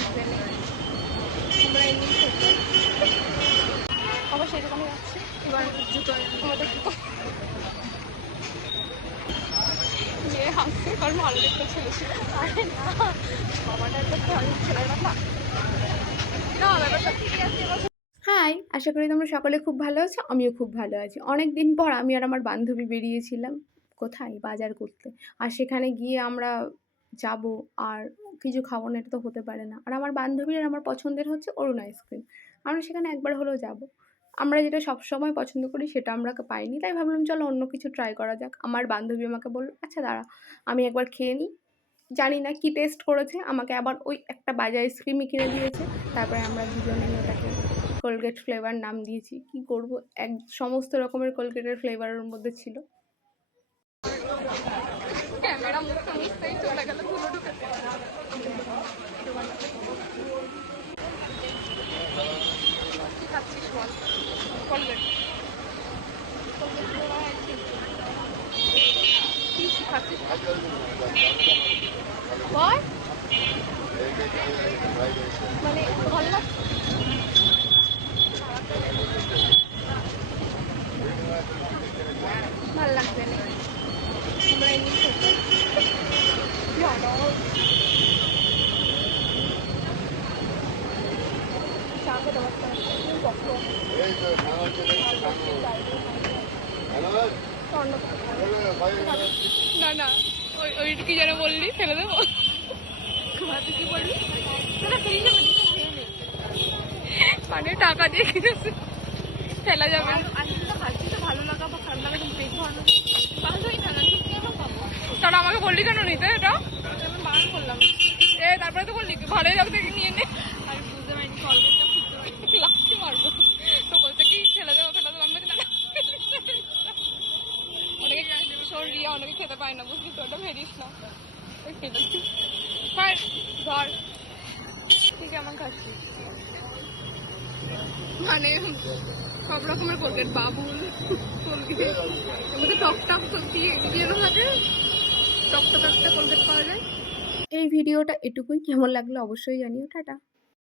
লাগবে না, আমরা এমনি খেতে আবার সেই দোকানে যাচ্ছি। এবার জুতো আমাদের মেয়ে হাসছে কারণ ভালো দেখতে ছেলে ছিল। আরে না, বাবাটা একটা ভালো ছেলেটা না, ব্যাপারটা ঠিকই আছে। হাই, আশা করি তোমরা সকলে খুব ভালো আছো। আমিও খুব ভালো আছি। অনেক দিন পর আমি আর আমার বান্ধবী বেরিয়েছিলাম কোথায় বাজার করতে। আর সেখানে গিয়ে আমরা যাব আর কিছু খাবো না, এটা তো হতে পারে না। আর আমার বান্ধবীর আর আমার পছন্দের হচ্ছে অরুণ আইসক্রিম। আমরা সেখানে একবার হলেও যাব। আমরা যেটা সবসময় পছন্দ করি সেটা আমরা পাইনি, তাই ভাবলাম চলো অন্য কিছু ট্রাই করা যাক। আমার বান্ধবী আমাকে বলল, আচ্ছা দাঁড়া আমি একবার খেয়ে নিই। জানি না কি টেস্ট করেছে, আমাকে আবার ওই একটা বাজে আইসক্রিমই কিনে দিয়েছে। তারপরে আমরা দুজনেই ওটাকে কোলগেট ফ্লেভার নাম দিয়েছি। কি করব, সমস্ত রকমের কোলগেটের ফ্লেভারের মধ্যে ছিল। ক্যামেরা মুখটা মিশতেই চলে গেল ধুলো ঢুকাতে। কি খাচ্ছিস বল? কোলগেট কি খাচ্ছিস বল, মানে ভালো লাগছে? ভালো লাগবে না, আমরা এমনি খেতে না না, ওই কি যেন বললি, ফেলে দেবো? কি বললি? মানে টাকা দিয়ে কিনেছে, ফেলা যাবে না। ভালো লাগা বা খারাপ লাগা তুমি পেট ভরানো ভালোই না, তারা আমাকে বললি কেন নিতে? এটা আমি বারণ করলাম, তারপরে তো বললি ভালোই লাগছে নিয়ে নে। আমি বুঝতে পারিনি, কলগেটটা বুঝতে পারিনি, লাফি মারবো। তো বলছে কি ফেলে দেবো ফেলে দেবো, আমি বলছি না। অনেকে শোন রিয়া অনেকে খেতে পায় না, বুঝলি তো, ওটা ভেরিস না। ধর তুই কেমন খাচ্ছিস? মানে সব রকমের কোলগেট, বাবুল কোলগেট, এর টক টক দিয়ে থাকে, টক টক একটা কোলগেট পাওয়া যায়। এই ভিডিওটা এটুকুই। কেমন লাগলো অবশ্যই জানিও। টাটা।